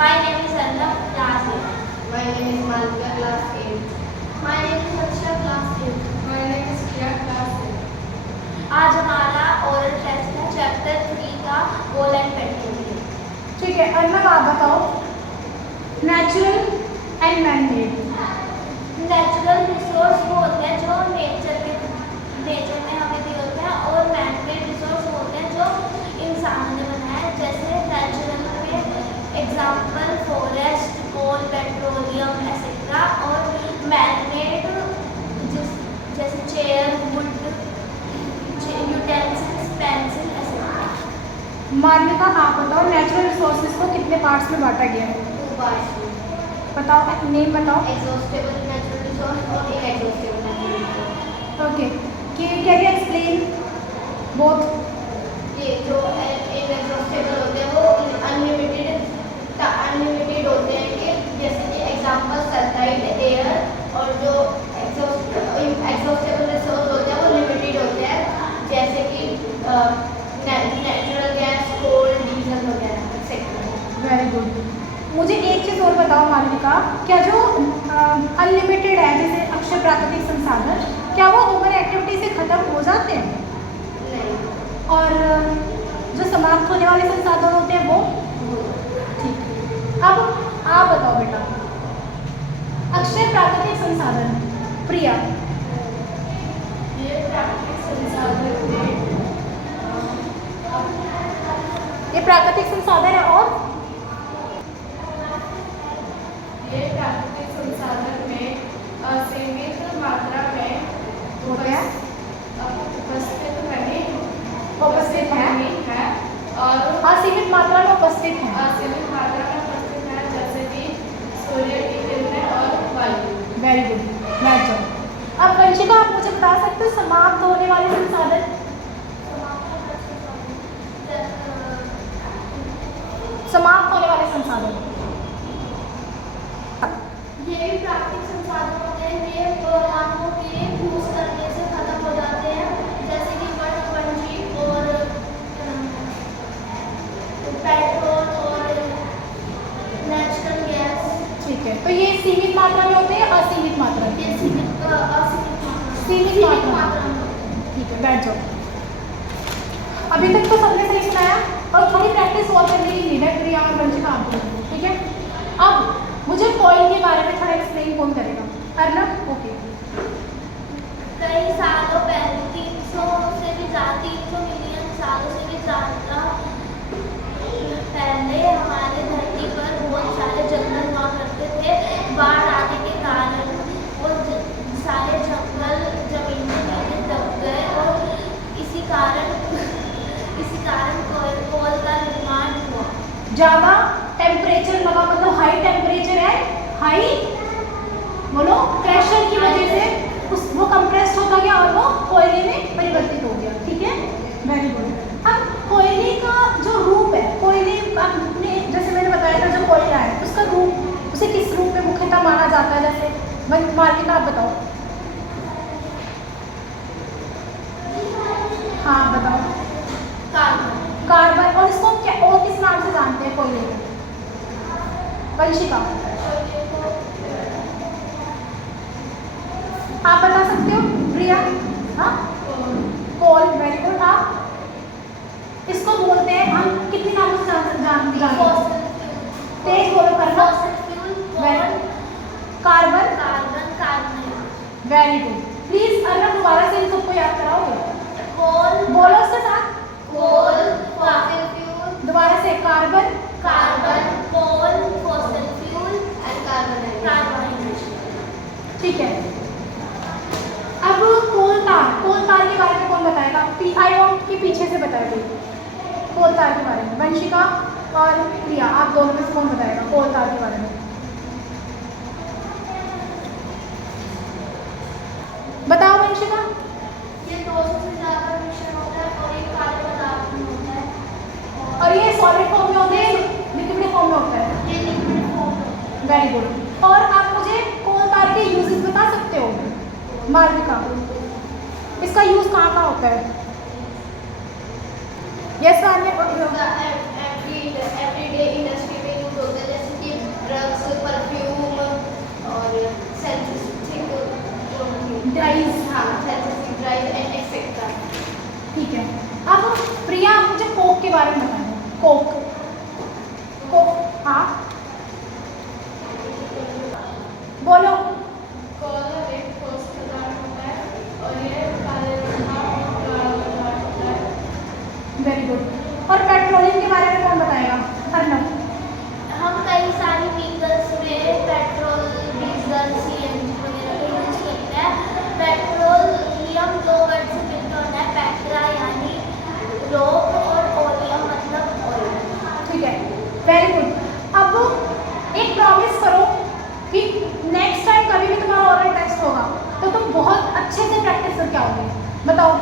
My name is Arnab, class 8. My name is Malika, class 8. My name is Aksha, class 8. My name is Priya, class 8. आज हमारा oral test है chapter 3 का goal and petroleum. ठीक है अर्नब, आप बताओ natural and man made. Natural resource वो होते हैं जो नेचर में हमें दिए होते हैं, और मैन मेड रिसोर्स होते हैं जो इंसानों ने बनाया है। जैसे नेचुरल में example forest, coal, petroleum etcetera, और मैन मेड जैसे chair, wood, utensils, pencil etcetera. Malvika, आप बताओ नेचुरल रिसोर्सेज को कितने पार्ट्स में बांटा गया है? 2 parts में। बताओ, नेम बताओ। Exhaustible natural resource और inexhaustible natural resource। Okay, can you explain both? ये जो inexhaustible होते हैं वो अनलिमिटेड होते हैं, कि जैसे कि एग्जांपल सनलाइट, एयर, और जो exhaustible रिसोर्स होते हैं वो लिमिटेड होते हैं, जैसे कि नेचुरल गैस, कोल, डीजल वगैरह एक्सेट्रा। Very good. मुझे एक चीज़ और बताओ मालविका, क्या जो अनलिमिटेड है जैसे अक्षय प्राकृतिक संसाधन, क्या वो ह्यूमन एक्टिविटी से ख़त्म हो जाते हैं? नहीं। और जो समाप्त होने वाले संसाधन होते हैं वो? ठीक है। अब आप बताओ बेटा, अक्षय प्राकृतिक संसाधन। प्रिया, ये प्राकृतिक संसाधन में ये प्राकृतिक संसाधन है, और ये प्राकृतिक संसाधन में असीमित मात्रा में होते हैं, उपस्थित नहीं उपस्थित हैं, है, और असीमित मात्रा में उपस्थित हैं। असीमित मात्रा में उपस्थित है, जैसे कि सूर्य की किरणें और वायु। वेरी गुड, बैठ जाओ। अब वंशिका, आप मुझे बता सकते हो समाप्त होने वाले संसाधन? समाप्त होने वाले संसाधन ये भी प्राकृतिक संसाधन होते हैं, ये मानवों के यूज करने से खत्म हो जाते हैं, जैसे कि वनजीव और पेट्रोल और नेचुरल गैस। ठीक है, तो ये सीमित मात्रा में होते हैं, असीमित मात्रा में? ये असीमित सीमित मात्रा मात्रा में। ठीक है, बैठ जाओ। अभी तक तो सबने सही सुनाया, और थोड़ी प्रैक्टिस और करने की नीड है प्रिया और वंशिका आपको, ठीक है? अब मुझे कॉइन के बारे में थोड़ा एक्सप्लेन कौन करेगा? अर्नब, ओके। कई सालों पहले 300 से भी ज़्यादा 300 मिलियन सालों से भी ज़्यादा पहले हमारे धरती पर बहुत सारे जंगल हुआ करते थे। बाढ़ आने के कारण वो सारे जंगल जमीन में नीचे दब गए, और इसी कारण कोल का निर्माण हुआ। ज़्यादा टेम्परेचर लगा, मतलब हाई टेम्परेचर है, हाई बोलो प्रेशर की वजह से उस वो कंप्रेस्ड होता गया और वो कोयले में परिवर्तित हो गया, ठीक है? Very good. अब कोयले का जो रूप है, कोयले अपने जैसे मैंने बताया था जो कोयला है उसका रूप, उसे किस रूप में मुख्यतः माना जाता है? जैसे मालविका, आप बताओ। हाँ बताओ। कार्बन। और इसको क्या और किस नाम से जानते हैं कोयले को? वंशिका, आप बता सकते हो? प्रिया? हाँ, कोल। Very good. आप इसको बोलते हैं, हम कितने नामों से जानते हैं? तेज बोलो करना। Carbon. Very good. Please Arnab, दोबारा से इन सबको याद कराओगे? बोलो उसके साथ। दोबारा से carbon, coal, fossil fuel and carbohydrate. ठीक है। अब कोल तार के बारे में कौन बताएगा? आई वॉन्ट के पीछे से बताया कोई कोल तार के बारे में। वंशिका और प्रिया, आप दोनों में से कौन बताएगा कोल तार के बारे में? बताओ वंशिका। ये 200 से ज़्यादा मिश्रण होता है, और एक काले पदार्थ में होता है, और ये सॉलिड फॉर्म में होते हैं, लिक्विड फॉर्म में होता है? ये लिक्विड फॉर्म में। Very good. और आप मुझे कोल तार के यूजेस बता सकते हो? मालविका, इसका यूज कहाँ कहाँ होता है? यस, एवरीडे इंडस्ट्री में यूज होता है, जैसे ड्राइज। हाँ सेल्सियस ड्राइज एंड एक्सेट्रा। ठीक है, अब प्रिया आप मुझे कोक के बारे में बताएं। कोक, कोक, हाँ बोलो। कोला एक ठोस पदार्थ होता है और ये काले रंग का गाढ़ा पदार्थ होता है। Very good. और पेट्रोलियम के बारे में कौन बताएगा? अर्नब। हम कई सारी व्हीकल्स में पेट्रोल, डीजल, सीएनजी वगैरह का यूज करते हैं। पेट्रोलियम दो वर्ड से मिलकर होता है, पेट्रा यानी रोक और ओलियम मतलब ऑयल। ठीक है, वेरी गुड। अब एक प्रॉमिस करो कि नेक्स्ट टाइम कभी भी तुम्हारा ओरल टेस्ट होगा तो तुम बहुत अच्छे से प्रैक्टिस करके आओगे। बताओ